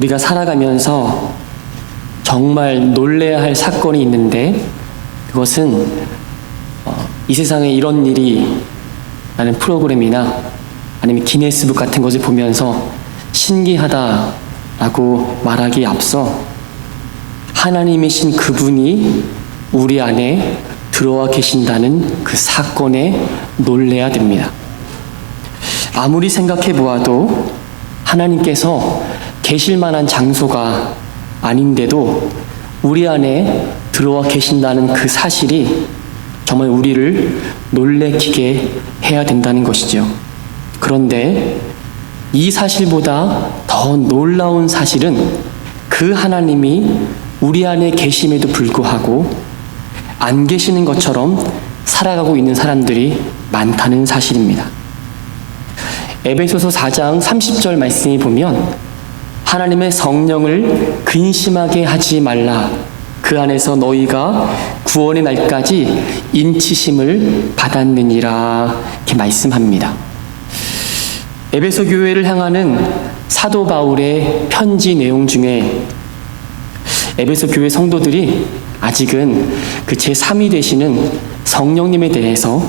우리가 살아가면서 정말 놀래야 할 사건이 있는데, 그것은 이 세상에 이런 일이 라는 프로그램이나 아니면 기네스북 같은 것을 보면서 신기하다라고 말하기에 앞서 하나님이신 그분이 우리 안에 들어와 계신다는 그 사건에 놀래야 됩니다. 아무리 생각해 보아도 하나님께서 계실 만한 장소가 아닌데도 우리 안에 들어와 계신다는 그 사실이 정말 우리를 놀래키게 해야 된다는 것이죠. 그런데 이 사실보다 더 놀라운 사실은 그 하나님이 우리 안에 계심에도 불구하고 안 계시는 것처럼 살아가고 있는 사람들이 많다는 사실입니다. 에베소서 4장 30절 말씀에 보면 하나님의 성령을 근심하게 하지 말라. 그 안에서 너희가 구원의 날까지 인치심을 받았느니라. 이렇게 말씀합니다. 에베소 교회를 향하는 사도 바울의 편지 내용 중에 에베소 교회 성도들이 아직은 그 제3위 되시는 성령님에 대해서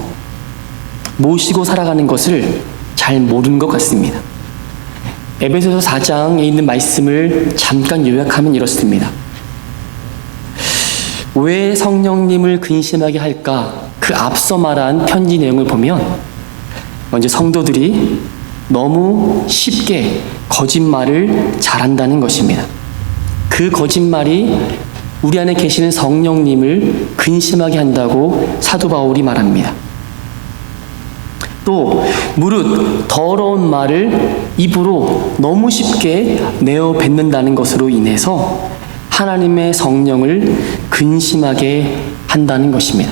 모시고 살아가는 것을 잘 모르는 것 같습니다. 에베소서 4장에 있는 말씀을 잠깐 요약하면 이렇습니다. 왜 성령님을 근심하게 할까? 그 앞서 말한 편지 내용을 보면 먼저 성도들이 너무 쉽게 거짓말을 잘한다는 것입니다. 그 거짓말이 우리 안에 계시는 성령님을 근심하게 한다고 사도 바울이 말합니다. 또 무릇 더러운 말을 입으로 너무 쉽게 내어 뱉는다는 것으로 인해서 하나님의 성령을 근심하게 한다는 것입니다.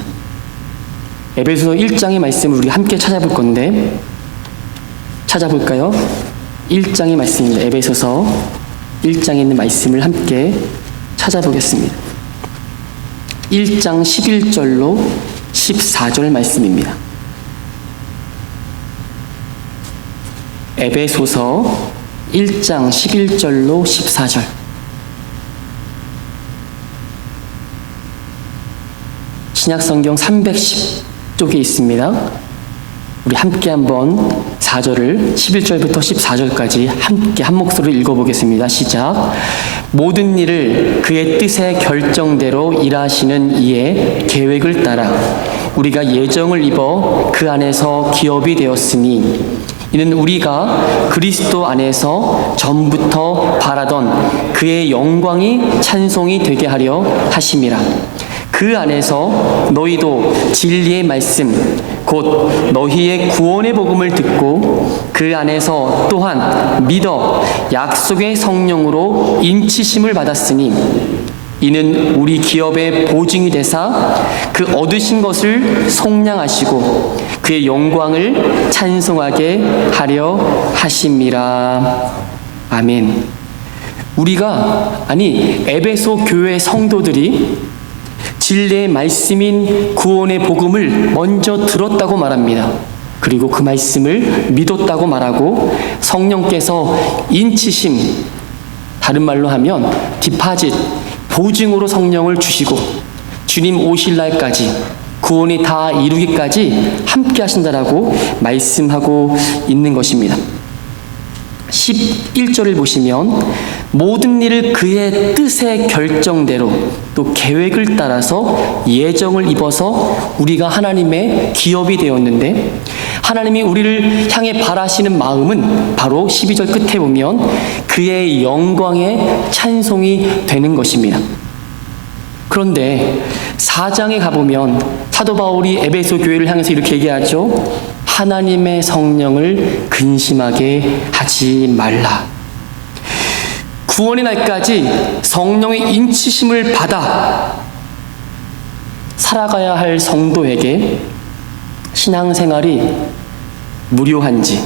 에베소서 1장의 말씀을 우리 함께 찾아볼 건데 찾아볼까요? 1장의 말씀입니다. 에베소서 1장에 있는 말씀을 함께 찾아보겠습니다. 1장 11절로 14절 말씀입니다. 에베소서 1장 11절로 14절. 신약성경 310쪽에 있습니다. 우리 함께 한번 4절을 11절부터 14절까지 함께 한 목소리로 읽어보겠습니다. 시작. 모든 일을 그의 뜻의 결정대로 일하시는 이의 계획을 따라 우리가 예정을 입어 그 안에서 기업이 되었으니 이는 우리가 그리스도 안에서 전부터 바라던 그의 영광이 찬송이 되게 하려 하심이라. 그 안에서 너희도 진리의 말씀 곧 너희의 구원의 복음을 듣고 그 안에서 또한 믿어 약속의 성령으로 인치심을 받았으니 이는 우리 기업의 보증이 되사 그 얻으신 것을 속량하시고 그의 영광을 찬송하게 하려 하심이라. 아멘. 에베소 교회 성도들이 진리의 말씀인 구원의 복음을 먼저 들었다고 말합니다. 그리고 그 말씀을 믿었다고 말하고 성령께서 인치심, 다른 말로 하면 디파짓, 보증으로 성령을 주시고 주님 오실 날까지 구원이 다 이루기까지 함께 하신다라고 말씀하고 있는 것입니다. 11절을 보시면 모든 일을 그의 뜻의 결정대로 또 계획을 따라서 예정을 입어서 우리가 하나님의 기업이 되었는데 하나님이 우리를 향해 바라시는 마음은 바로 12절 끝에 보면 그의 영광의 찬송이 되는 것입니다. 그런데 4장에 가보면 사도 바울이 에베소 교회를 향해서 이렇게 얘기하죠. 하나님의 성령을 근심하게 하지 말라. 구원의 날까지 성령의 인치심을 받아 살아가야 할 성도에게 신앙생활이 무료한지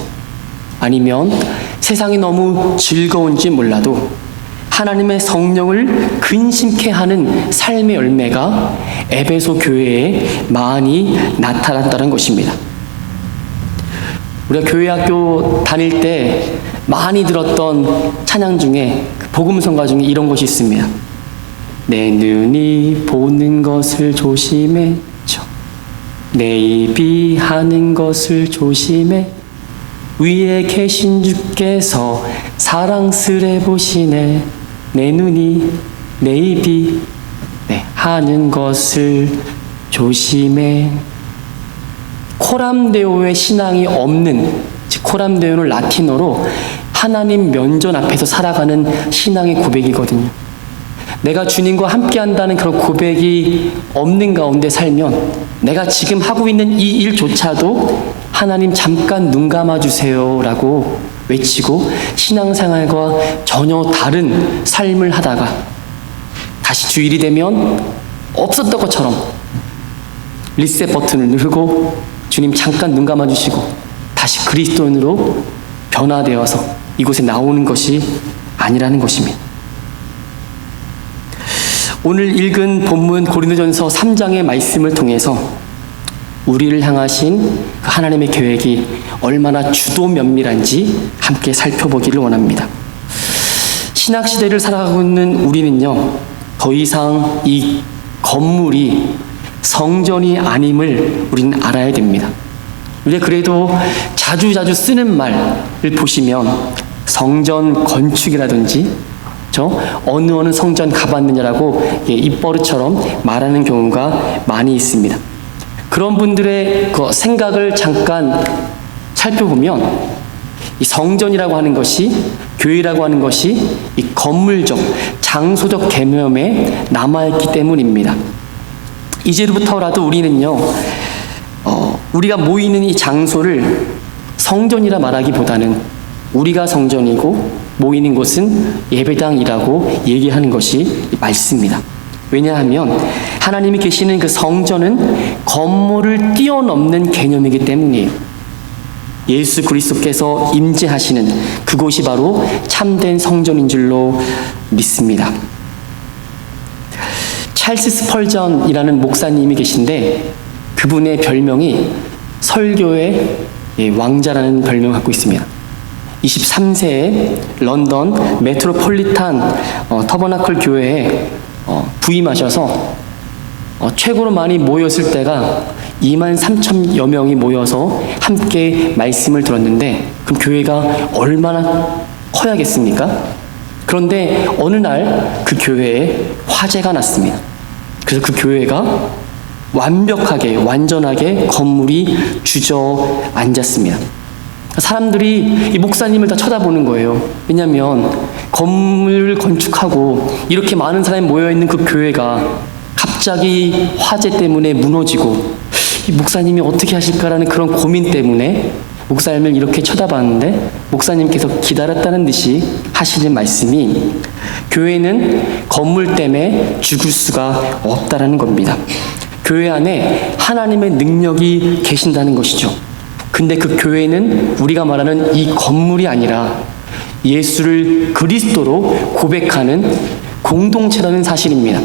아니면 세상이 너무 즐거운지 몰라도 하나님의 성령을 근심케 하는 삶의 열매가 에베소 교회에 많이 나타났다는 것입니다. 우리가 교회 학교 다닐 때 많이 들었던 찬양 중에 복음성가 중에 이런 것이 있습니다. 내 눈이 보는 것을 조심해. 내 입이 하는 것을 조심해. 위에 계신 주께서 사랑스레 보시네. 내 눈이 내 입이 하는 것을 조심해. 코람데오의 신앙이 없는, 즉 코람데오는 라틴어로 하나님 면전 앞에서 살아가는 신앙의 고백이거든요. 내가 주님과 함께 한다는 그런 고백이 없는 가운데 살면 내가 지금 하고 있는 이 일조차도 하나님 잠깐 눈 감아주세요 라고 외치고 신앙생활과 전혀 다른 삶을 하다가 다시 주일이 되면 없었던 것처럼 리셋 버튼을 누르고 주님 잠깐 눈 감아주시고 다시 그리스도인으로 변화되어서 이곳에 나오는 것이 아니라는 것입니다. 오늘 읽은 본문 고린도전서 3장의 말씀을 통해서 우리를 향하신 하나님의 계획이 얼마나 주도 면밀한지 함께 살펴보기를 원합니다. 신학시대를 살아가고 있는 우리는요, 더 이상 이 건물이 성전이 아님을 우리는 알아야 됩니다. 우리가 그래도 자주 쓰는 말을 보시면 성전 건축이라든지 어느 성전 가봤느냐라고 입버릇처럼 말하는 경우가 많이 있습니다. 그런 분들의 그 생각을 잠깐 살펴보면 이 성전이라고 하는 것이, 교회라고 하는 것이 이 건물적, 장소적 개념에 남아있기 때문입니다. 이제부터라도 우리는요, 우리가 모이는 이 장소를 성전이라 말하기보다는 우리가 성전이고 모이는 곳은 예배당이라고 얘기하는 것이 맞습니다. 왜냐하면 하나님이 계시는 그 성전은 건물을 뛰어넘는 개념이기 때문이에요. 예수 그리스도께서 임재하시는 그곳이 바로 참된 성전인 줄로 믿습니다. 찰스 스펄전이라는 목사님이 계신데 그분의 별명이 설교의 왕자라는 별명을 갖고 있습니다. 23세에 런던 메트로폴리탄 터버나클 교회에 부임하셔서 최고로 많이 모였을 때가 23,000여 명이 모여서 함께 말씀을 들었는데 그럼 교회가 얼마나 커야겠습니까? 그런데 어느 날 그 교회에 화재가 났습니다. 그래서 그 교회가 완벽하게, 완전하게 건물이 주저앉았습니다. 사람들이 이 목사님을 다 쳐다보는 거예요. 왜냐하면 건물을 건축하고 이렇게 많은 사람이 모여있는 그 교회가 갑자기 화재 때문에 무너지고 이 목사님이 어떻게 하실까라는 그런 고민 때문에 목사님을 이렇게 쳐다봤는데 목사님께서 기다렸다는 듯이 하시는 말씀이 교회는 건물 때문에 죽을 수가 없다라는 겁니다. 교회 안에 하나님의 능력이 계신다는 것이죠. 근데 그 교회는 우리가 말하는 이 건물이 아니라 예수를 그리스도로 고백하는 공동체라는 사실입니다.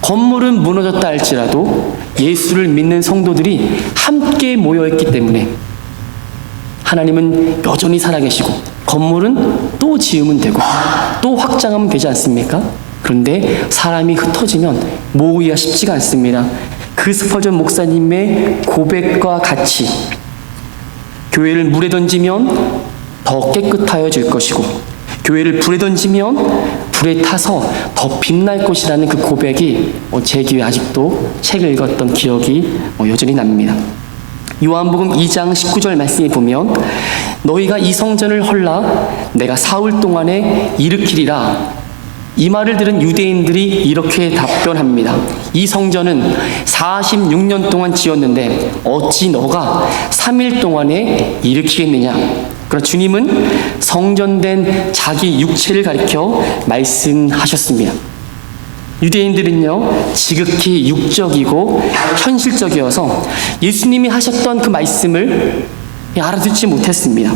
건물은 무너졌다 할지라도 예수를 믿는 성도들이 함께 모여있기 때문에 하나님은 여전히 살아계시고 건물은 또 지으면 되고 또 확장하면 되지 않습니까? 그런데 사람이 흩어지면 모으기가 쉽지가 않습니다. 그 스펄전 목사님의 고백과 같이 교회를 물에 던지면 더 깨끗하여질 것이고 교회를 불에 던지면 불에 타서 더 빛날 것이라는 그 고백이 제 귀에 아직도 책을 읽었던 기억이 여전히 납니다. 요한복음 2장 19절 말씀에 보면 너희가 이 성전을 헐라 내가 사흘 동안에 일으키리라. 이 말을 들은 유대인들이 이렇게 답변합니다. 이 성전은 46년 동안 지었는데 어찌 너가 3일 동안에 일으키겠느냐. 그러나 주님은 성전된 자기 육체를 가리켜 말씀하셨습니다. 유대인들은요 지극히 육적이고 현실적이어서 예수님이 하셨던 그 말씀을 알아듣지 못했습니다.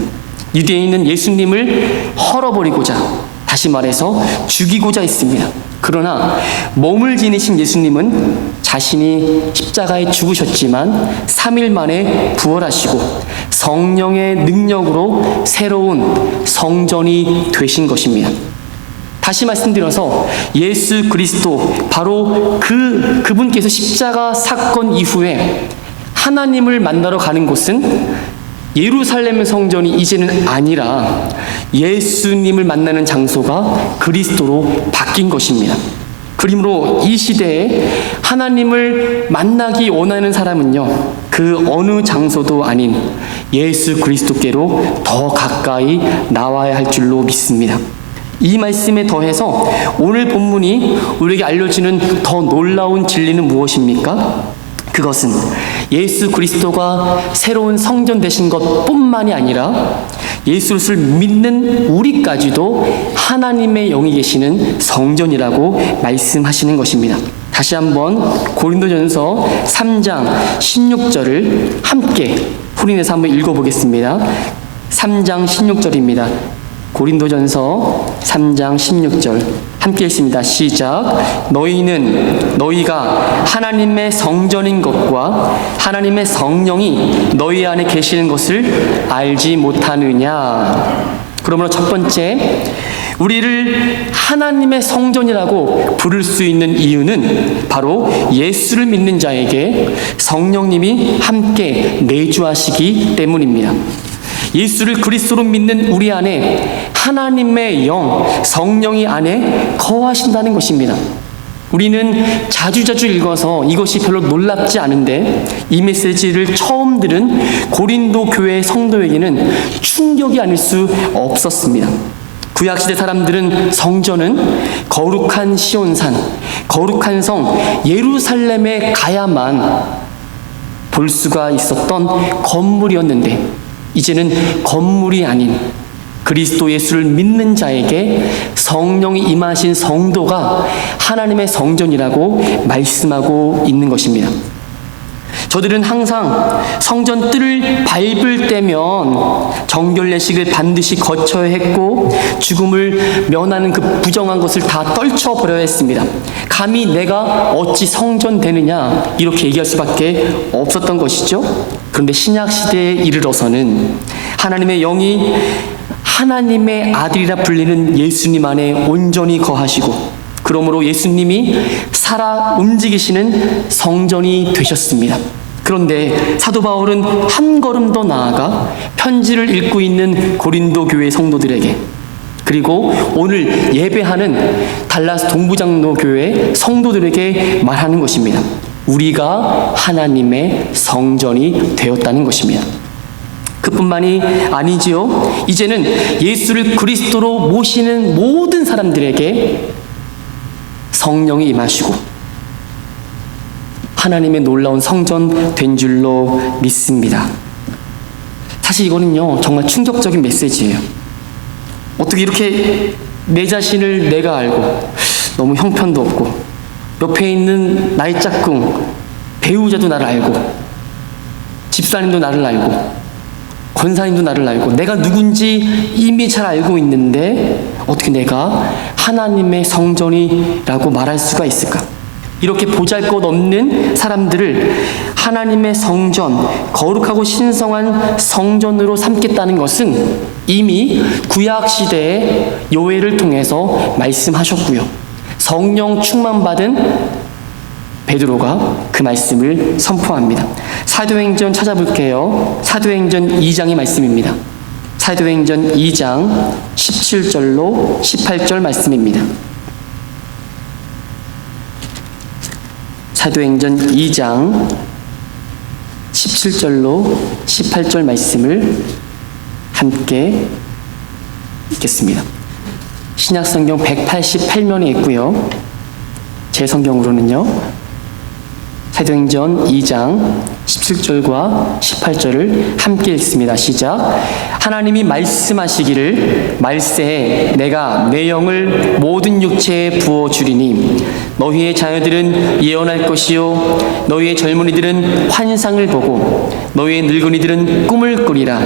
유대인은 예수님을 헐어버리고자, 다시 말해서 죽이고자 했습니다. 그러나 몸을 지니신 예수님은 자신이 십자가에 죽으셨지만 3일 만에 부활하시고 성령의 능력으로 새로운 성전이 되신 것입니다. 다시 말씀드려서 예수 그리스도 바로 그분께서 십자가 사건 이후에 하나님을 만나러 가는 곳은 예루살렘 성전이 이제는 아니라 예수님을 만나는 장소가 그리스도로 바뀐 것입니다. 그러므로 이 시대에 하나님을 만나기 원하는 사람은요, 그 어느 장소도 아닌 예수 그리스도께로 더 가까이 나와야 할 줄로 믿습니다. 이 말씀에 더해서 오늘 본문이 우리에게 알려주는 더 놀라운 진리는 무엇입니까? 그것은 예수 그리스도가 새로운 성전 되신 것뿐만이 아니라 예수를 믿는 우리까지도 하나님의 영이 계시는 성전이라고 말씀하시는 것입니다. 다시 한번 고린도전서 3장 16절을 함께 풀이내서 한번 읽어보겠습니다. 3장 16절입니다. 고린도전서 3장 16절 함께 읽습니다. 시작. 너희가 하나님의 성전인 것과 하나님의 성령이 너희 안에 계시는 것을 알지 못하느냐. 그러므로 첫 번째, 우리를 하나님의 성전이라고 부를 수 있는 이유는 바로 예수를 믿는 자에게 성령님이 함께 내주하시기 때문입니다. 예수를 그리스도로 믿는 우리 안에 하나님의 영, 성령이 안에 거하신다는 것입니다. 우리는 자주자주 읽어서 이것이 별로 놀랍지 않은데 이 메시지를 처음 들은 고린도 교회 성도에게는 충격이 아닐 수 없었습니다. 구약시대 사람들은 성전은 거룩한 시온산, 거룩한 성 예루살렘에 가야만 볼 수가 있었던 건물이었는데 이제는 건물이 아닌 그리스도 예수를 믿는 자에게 성령이 임하신 성도가 하나님의 성전이라고 말씀하고 있는 것입니다. 저들은 항상 성전 뜰을 밟을 때면 정결례식을 반드시 거쳐야 했고 죽음을 면하는 그 부정한 것을 다 떨쳐버려야 했습니다. 감히 내가 어찌 성전 되느냐 이렇게 얘기할 수밖에 없었던 것이죠. 그런데 신약시대에 이르러서는 하나님의 영이 하나님의 아들이라 불리는 예수님 안에 온전히 거하시고 그러므로 예수님이 살아 움직이시는 성전이 되셨습니다. 그런데 사도 바울은 한 걸음 더 나아가 편지를 읽고 있는 고린도 교회 성도들에게 그리고 오늘 예배하는 달라스 동부장로 교회 성도들에게 말하는 것입니다. 우리가 하나님의 성전이 되었다는 것입니다. 그뿐만이 아니지요. 이제는 예수를 그리스도로 모시는 모든 사람들에게 성령이 임하시고 하나님의 놀라운 성전 된 줄로 믿습니다. 사실 이거는요 정말 충격적인 메시지예요. 어떻게 이렇게 내 자신을 내가 알고 너무 형편도 없고 옆에 있는 나의 짝꿍 배우자도 나를 알고 집사님도 나를 알고 권사님도 나를 알고 내가 누군지 이미 잘 알고 있는데 어떻게 내가 하나님의 성전이라고 말할 수가 있을까? 이렇게 보잘것없는 사람들을 하나님의 성전, 거룩하고 신성한 성전으로 삼겠다는 것은 이미 구약시대의 요엘을 통해서 말씀하셨고요. 성령 충만받은 베드로가 그 말씀을 선포합니다. 사도행전 찾아볼게요. 사도행전 2장의 말씀입니다. 사도행전 2장 17절로 18절 말씀입니다. 사도행전 2장 17절로 18절 말씀을 함께 읽겠습니다. 신약성경 188면에 있고요. 제 성경으로는요. 사도행전 2장 17절과 18절을 함께 읽습니다. 시작. 하나님이 말씀하시기를 말세에 내가 내 영을 모든 육체에 부어주리니 너희의 자녀들은 예언할 것이요 너희의 젊은이들은 환상을 보고 너희의 늙은이들은 꿈을 꾸리라.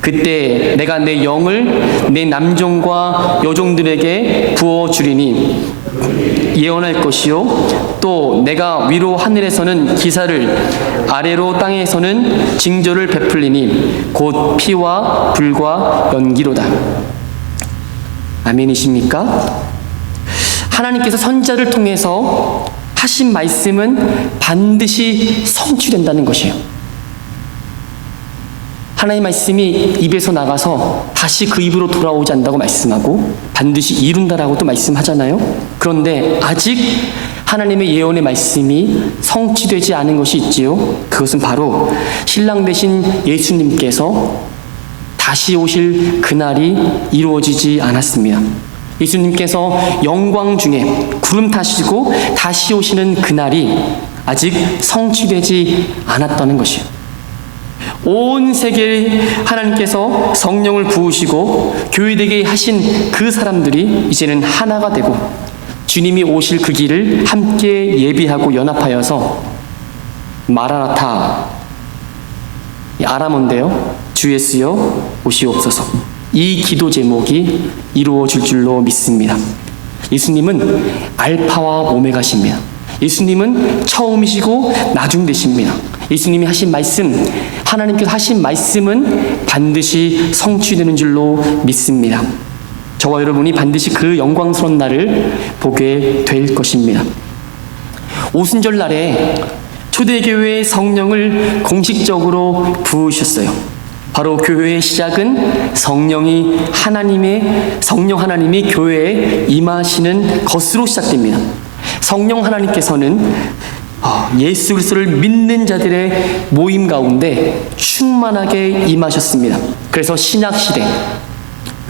그때 내가 내 영을 내 남종과 여종들에게 부어주리니 예언할 것이요 또 내가 위로 하늘에서는 기사를 아래로 땅에서는 징조를 베풀리니 곧 피와 불과 연기로다. 아멘이십니까? 하나님께서 선지자를 통해서 하신 말씀은 반드시 성취된다는 것이에요. 하나님의 말씀이 입에서 나가서 다시 그 입으로 돌아오지 않는다고 말씀하고 반드시 이룬다라고 또 말씀하잖아요. 그런데 아직 하나님의 예언의 말씀이 성취되지 않은 것이 있지요. 그것은 바로 신랑 되신 예수님께서 다시 오실 그날이 이루어지지 않았습니다. 예수님께서 영광 중에 구름 타시고 다시 오시는 그날이 아직 성취되지 않았다는 것이에요. 온 세계에 하나님께서 성령을 부으시고 교회되게 하신 그 사람들이 이제는 하나가 되고 주님이 오실 그 길을 함께 예비하고 연합하여서 마라나타, 아람어인데요, 주 예수여 오시옵소서, 이 기도 제목이 이루어질 줄로 믿습니다. 예수님은 알파와 오메가십니다. 예수님은 처음이시고 나중 되십니다. 예수님이 하신 말씀, 하나님께서 하신 말씀은 반드시 성취되는 줄로 믿습니다. 저와 여러분이 반드시 그 영광스러운 날을 보게 될 것입니다. 오순절 날에 초대교회의 성령을 공식적으로 부으셨어요. 바로 교회의 시작은 성령 하나님이 교회에 임하시는 것으로 시작됩니다. 성령 하나님께서는 예수 그리스도를 믿는 자들의 모임 가운데 충만하게 임하셨습니다. 그래서 신약 시대,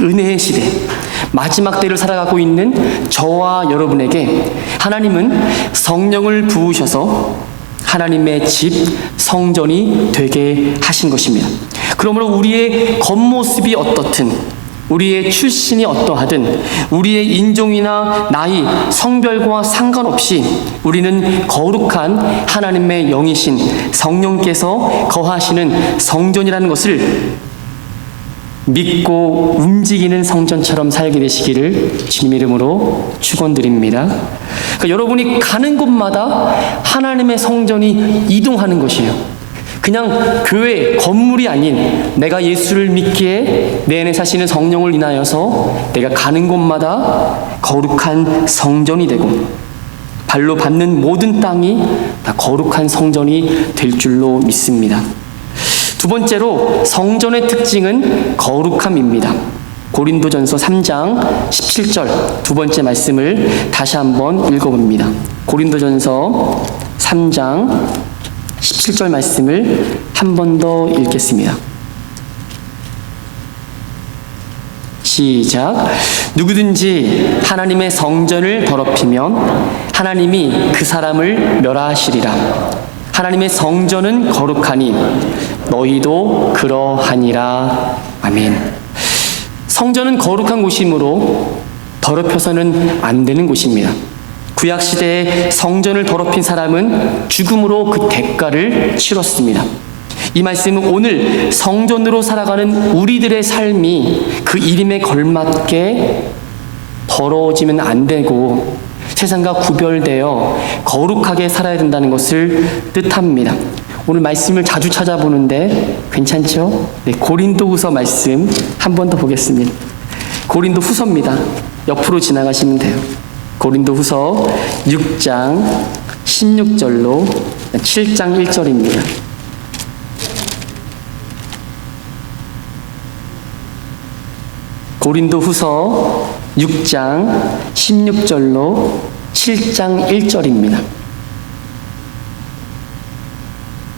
은혜의 시대, 마지막 때를 살아가고 있는 저와 여러분에게 하나님은 성령을 부으셔서 하나님의 집, 성전이 되게 하신 것입니다. 그러므로 우리의 겉모습이 어떻든, 우리의 출신이 어떠하든, 우리의 인종이나 나이, 성별과 상관없이 우리는 거룩한 하나님의 영이신 성령께서 거하시는 성전이라는 것을 믿고 움직이는 성전처럼 살게 되시기를 주님 이름으로 축원드립니다. 그러니까 여러분이 가는 곳마다 하나님의 성전이 이동하는 것이에요. 그냥 교회 건물이 아닌 내가 예수를 믿기에 내 안에 사시는 성령을 인하여서 내가 가는 곳마다 거룩한 성전이 되고 발로 밟는 모든 땅이 다 거룩한 성전이 될 줄로 믿습니다. 두 번째로 성전의 특징은 거룩함입니다. 고린도전서 3장 17절 두 번째 말씀을 다시 한번 읽어봅니다. 고린도전서 3장 17절 말씀을 한 번 더 읽겠습니다. 시작. 누구든지 하나님의 성전을 더럽히면 하나님이 그 사람을 멸하시리라. 하나님의 성전은 거룩하니 너희도 그러하니라. 아멘. 성전은 거룩한 곳이므로 더럽혀서는 안 되는 곳입니다. 구약시대에 성전을 더럽힌 사람은 죽음으로 그 대가를 치렀습니다. 이 말씀은 오늘 성전으로 살아가는 우리들의 삶이 그 이름에 걸맞게 더러워지면 안 되고 세상과 구별되어 거룩하게 살아야 된다는 것을 뜻합니다. 오늘 말씀을 자주 찾아보는데 괜찮죠? 네, 고린도후서 말씀 한 번 더 보겠습니다. 고린도후서입니다. 옆으로 지나가시면 돼요. 고린도후서 6장 16절로 7장 1절입니다. 고린도후서 6장 16절로 7장 1절입니다.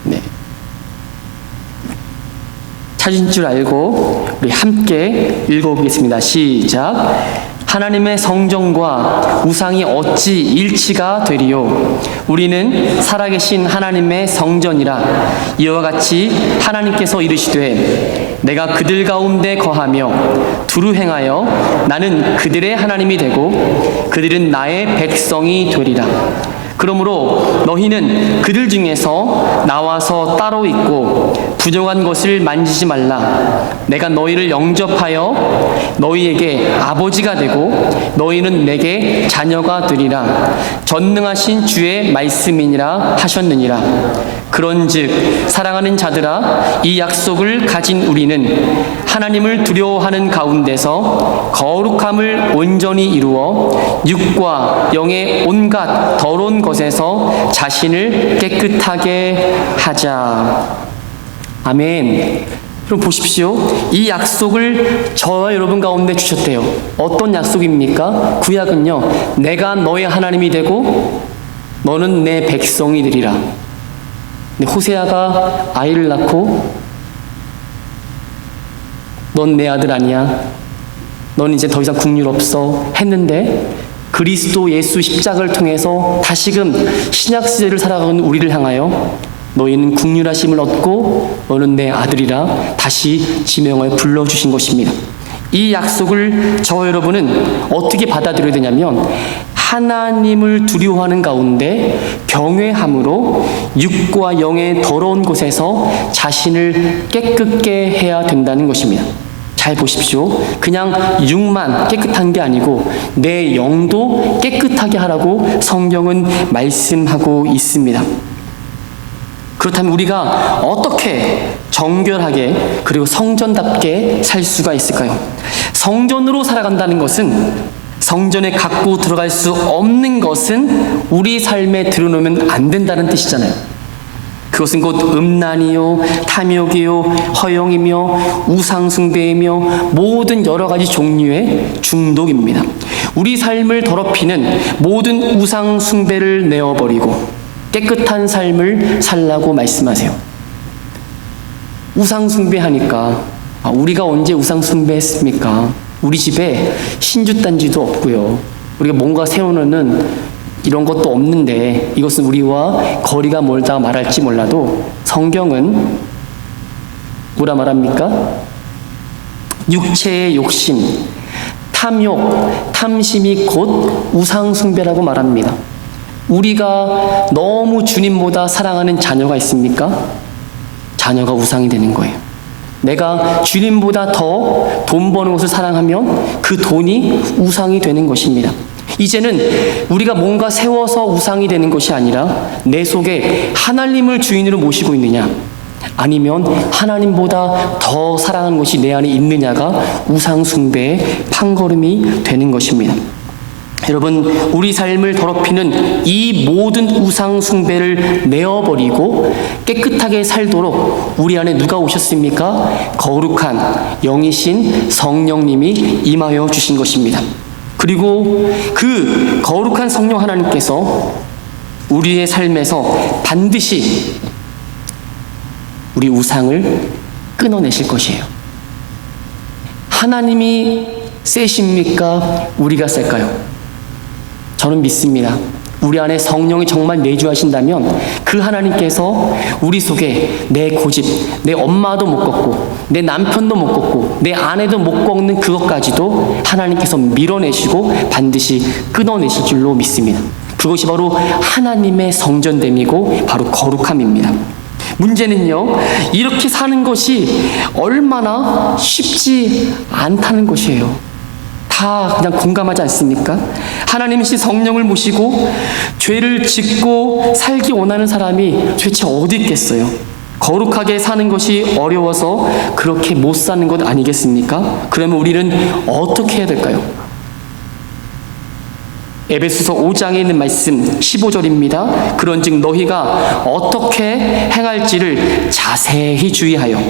네. 찾은 줄 알고 우리 함께 읽어보겠습니다. 시작. 하나님의 성전과 우상이 어찌 일치가 되리요? 우리는 살아계신 하나님의 성전이라. 이와 같이 하나님께서 이르시되 내가 그들 가운데 거하며 두루 행하여 나는 그들의 하나님이 되고 그들은 나의 백성이 되리라. 그러므로 너희는 그들 중에서 나와서 따로 있고 부정한 것을 만지지 말라. 내가 너희를 영접하여 너희에게 아버지가 되고 너희는 내게 자녀가 되리라. 전능하신 주의 말씀이니라 하셨느니라. 그런즉 사랑하는 자들아, 이 약속을 가진 우리는 하나님을 두려워하는 가운데서 거룩함을 온전히 이루어 육과 영의 온갖 더러운 것에서 자신을 깨끗하게 하자. 아멘. 그럼 보십시오. 이 약속을 저와 여러분 가운데 주셨대요. 어떤 약속입니까? 구약은요, 내가 너의 하나님이 되고 너는 내 백성이 되리라. 근데 호세아가 아이를 낳고 넌 내 아들 아니야, 넌 이제 더 이상 국률 없어 했는데, 그리스도 예수 십자가를 통해서 다시금 신약시대를 살아가는 우리를 향하여 너희는 국률하심을 얻고 너는 내 아들이라 다시 지명하여 불러주신 것입니다. 이 약속을 저와 여러분은 어떻게 받아들여야 되냐면, 하나님을 두려워하는 가운데 경외함으로 육과 영의 더러운 곳에서 자신을 깨끗게 해야 된다는 것입니다. 잘 보십시오. 그냥 육만 깨끗한 게 아니고 내 영도 깨끗하게 하라고 성경은 말씀하고 있습니다. 그렇다면 우리가 어떻게 정결하게 그리고 성전답게 살 수가 있을까요? 성전으로 살아간다는 것은, 성전에 갖고 들어갈 수 없는 것은 우리 삶에 들여놓으면 안 된다는 뜻이잖아요. 그것은 곧 음란이요, 탐욕이요, 허영이며 우상숭배이며 모든 여러 가지 종류의 중독입니다. 우리 삶을 더럽히는 모든 우상숭배를 내어버리고 깨끗한 삶을 살라고 말씀하세요. 우상숭배하니까, 우리가 언제 우상숭배했습니까? 우리 집에 신주단지도 없고요, 우리가 뭔가 세워놓는 이런 것도 없는데, 이것은 우리와 거리가 멀다 말할지 몰라도 성경은 뭐라 말합니까? 육체의 욕심, 탐욕, 탐심이 곧 우상숭배라고 말합니다. 우리가 너무 주님보다 사랑하는 자녀가 있습니까? 자녀가 우상이 되는 거예요. 내가 주님보다 더 돈 버는 것을 사랑하면 그 돈이 우상이 되는 것입니다. 이제는 우리가 뭔가 세워서 우상이 되는 것이 아니라, 내 속에 하나님을 주인으로 모시고 있느냐, 아니면 하나님보다 더 사랑하는 것이 내 안에 있느냐가 우상 숭배의 판걸음이 되는 것입니다. 여러분, 우리 삶을 더럽히는 이 모든 우상 숭배를 내어버리고 깨끗하게 살도록 우리 안에 누가 오셨습니까? 거룩한 영이신 성령님이 임하여 주신 것입니다. 그리고 그 거룩한 성령 하나님께서 우리의 삶에서 반드시 우리 우상을 끊어내실 것이에요. 하나님이 세십니까? 우리가 셀까요? 저는 믿습니다. 우리 안에 성령이 정말 내주하신다면 그 하나님께서 우리 속에 내 고집, 내 엄마도 못 꺾고 내 남편도 못 꺾고 내 아내도 못 꺾는 그것까지도 하나님께서 밀어내시고 반드시 끊어내실 줄로 믿습니다. 그것이 바로 하나님의 성전됨이고 바로 거룩함입니다. 문제는요, 이렇게 사는 것이 얼마나 쉽지 않다는 것이에요. 다 그냥 공감하지 않습니까? 하나님이신 성령을 모시고 죄를 짓고 살기 원하는 사람이 도대체 어디 있겠어요? 거룩하게 사는 것이 어려워서 그렇게 못 사는 것 아니겠습니까? 그러면 우리는 어떻게 해야 될까요? 에베소서 5장에 있는 말씀 15절입니다. 그런즉 너희가 어떻게 행할지를 자세히 주의하여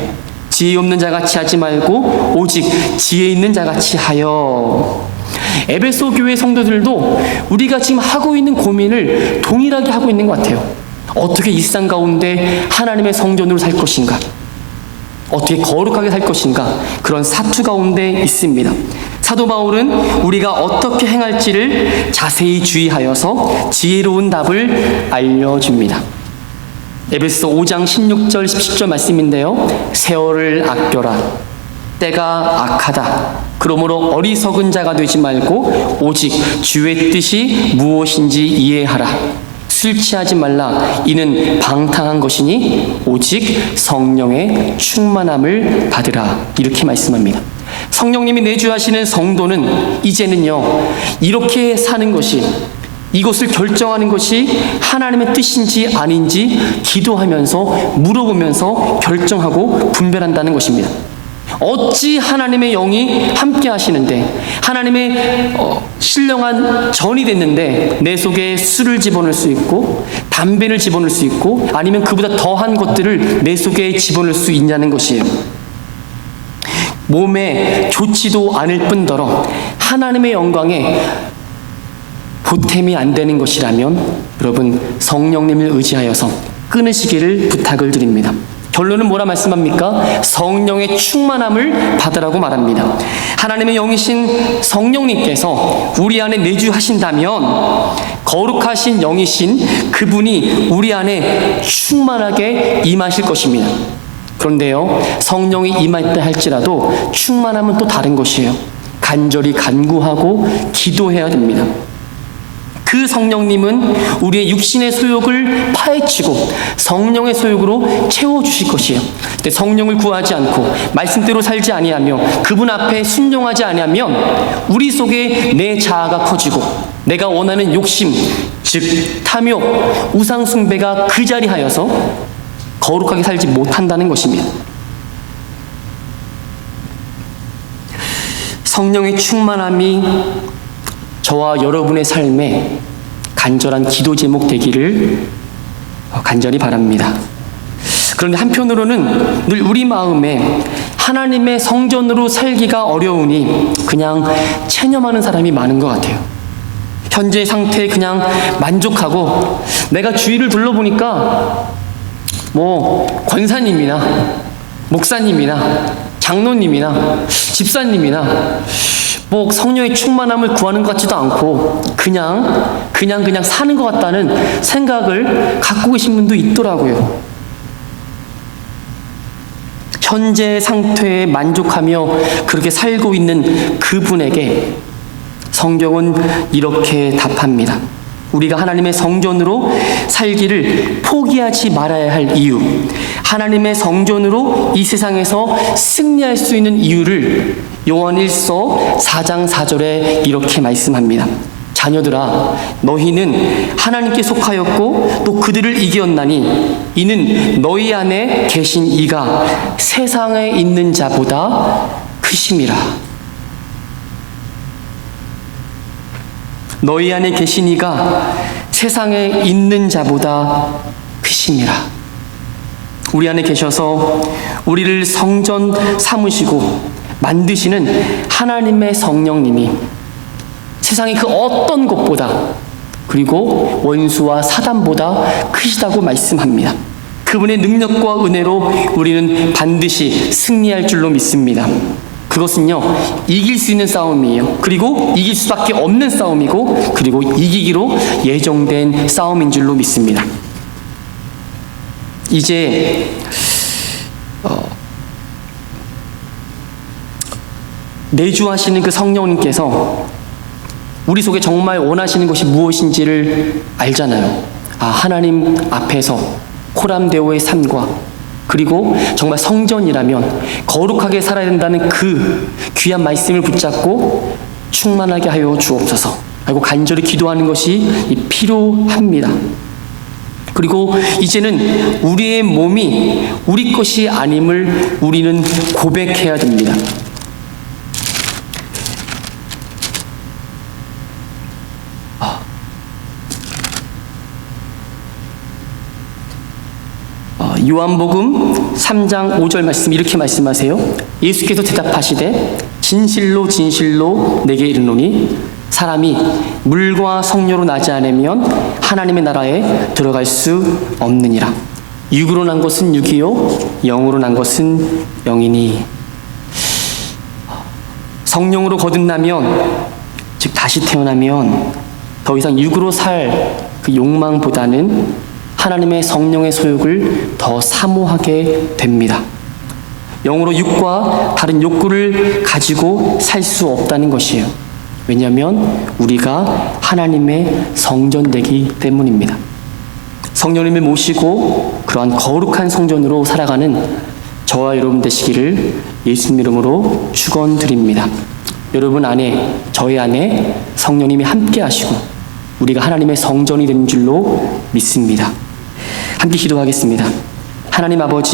지혜 없는 자같이 하지 말고 오직 지혜 있는 자같이 하여. 에베소 교회 성도들도 우리가 지금 하고 있는 고민을 동일하게 하고 있는 것 같아요. 어떻게 이 세상 가운데 하나님의 성전으로 살 것인가, 어떻게 거룩하게 살 것인가, 그런 사투 가운데 있습니다. 사도 바울은 우리가 어떻게 행할지를 자세히 주의하여서 지혜로운 답을 알려줍니다. 에베소 5장 16절 17절 말씀인데요, 세월을 아껴라. 때가 악하다. 그러므로 어리석은 자가 되지 말고 오직 주의 뜻이 무엇인지 이해하라. 술 취하지 말라. 이는 방탕한 것이니 오직 성령의 충만함을 받으라. 이렇게 말씀합니다. 성령님이 내주하시는 성도는 이제는요, 이렇게 사는 것이, 이것을 결정하는 것이 하나님의 뜻인지 아닌지 기도하면서 물어보면서 결정하고 분별한다는 것입니다. 어찌 하나님의 영이 함께 하시는데, 하나님의 신령한 전이 됐는데 내 속에 술을 집어넣을 수 있고 담배를 집어넣을 수 있고 아니면 그보다 더한 것들을 내 속에 집어넣을 수 있냐는 것이에요. 몸에 좋지도 않을 뿐더러 하나님의 영광에 보탬이 안 되는 것이라면 여러분, 성령님을 의지하여서 끊으시기를 부탁을 드립니다. 결론은 뭐라 말씀합니까? 성령의 충만함을 받으라고 말합니다. 하나님의 영이신 성령님께서 우리 안에 내주하신다면 거룩하신 영이신 그분이 우리 안에 충만하게 임하실 것입니다. 그런데요, 성령이 임했다 할지라도 충만함은 또 다른 것이에요. 간절히 간구하고 기도해야 됩니다. 그 성령님은 우리의 육신의 소욕을 파헤치고 성령의 소욕으로 채워주실 것이에요. 근데 성령을 구하지 않고 말씀대로 살지 아니하며 그분 앞에 순종하지 아니하면 우리 속에 내 자아가 커지고 내가 원하는 욕심, 즉 탐욕, 우상 숭배가 그 자리하여서 거룩하게 살지 못한다는 것입니다. 성령의 충만함이 저와 여러분의 삶에 간절한 기도 제목 되기를 간절히 바랍니다. 그런데 한편으로는 늘 우리 마음에 하나님의 성전으로 살기가 어려우니 그냥 체념하는 사람이 많은 것 같아요. 현재 상태에 그냥 만족하고, 내가 주위를 둘러보니까 권사님이나 목사님이나 장로님이나 집사님이나 성령의 충만함을 구하는 것 같지도 않고 그냥 사는 것 같다는 생각을 갖고 계신 분도 있더라고요. 현재 상태에 만족하며 그렇게 살고 있는 그분에게 성경은 이렇게 답합니다. 우리가 하나님의 성전으로 살기를 포기하지 말아야 할 이유, 하나님의 성전으로 이 세상에서 승리할 수 있는 이유를 요한일서 4장 4절에 이렇게 말씀합니다. 자녀들아, 너희는 하나님께 속하였고 또 그들을 이겼나니 이는 너희 안에 계신 이가 세상에 있는 자보다 크심이라. 너희 안에 계신 이가 세상에 있는 자보다 크심이라. 우리 안에 계셔서 우리를 성전 삼으시고 만드시는 하나님의 성령님이 세상의 그 어떤 것보다, 그리고 원수와 사단보다 크시다고 말씀합니다. 그분의 능력과 은혜로 우리는 반드시 승리할 줄로 믿습니다. 그것은요, 이길 수 있는 싸움이에요. 그리고 이길 수밖에 없는 싸움이고, 그리고 이기기로 예정된 싸움인 줄로 믿습니다. 이제 내주하시는 그 성령님께서 우리 속에 정말 원하시는 것이 무엇인지를 알잖아요. 하나님 앞에서 호람대오의 삶과, 그리고 정말 성전이라면 거룩하게 살아야 된다는 그 귀한 말씀을 붙잡고 충만하게 하여 주옵소서 하고 간절히 기도하는 것이 필요합니다. 그리고 이제는 우리의 몸이 우리 것이 아님을 우리는 고백해야 됩니다. 요한복음 3장 5절 말씀 이렇게 말씀하세요. 예수께서 대답하시되 진실로 진실로 내게 이르노니 사람이 물과 성령으로 나지 않으면 하나님의 나라에 들어갈 수 없느니라. 육으로 난 것은 육이요 영으로 난 것은 영이니. 성령으로 거듭나면, 즉 다시 태어나면 더 이상 육으로 살 그 욕망보다는 하나님의 성령의 소욕을 더 사모하게 됩니다. 영으로 육과 다른 욕구를 가지고 살 수 없다는 것이에요. 왜냐하면 우리가 하나님의 성전되기 때문입니다. 성령님을 모시고 그러한 거룩한 성전으로 살아가는 저와 여러분 되시기를 예수님 이름으로 축원드립니다. 여러분 안에, 저희 안에 성령님이 함께 하시고 우리가 하나님의 성전이 되는 줄로 믿습니다. 함께 기도하겠습니다. 하나님 아버지,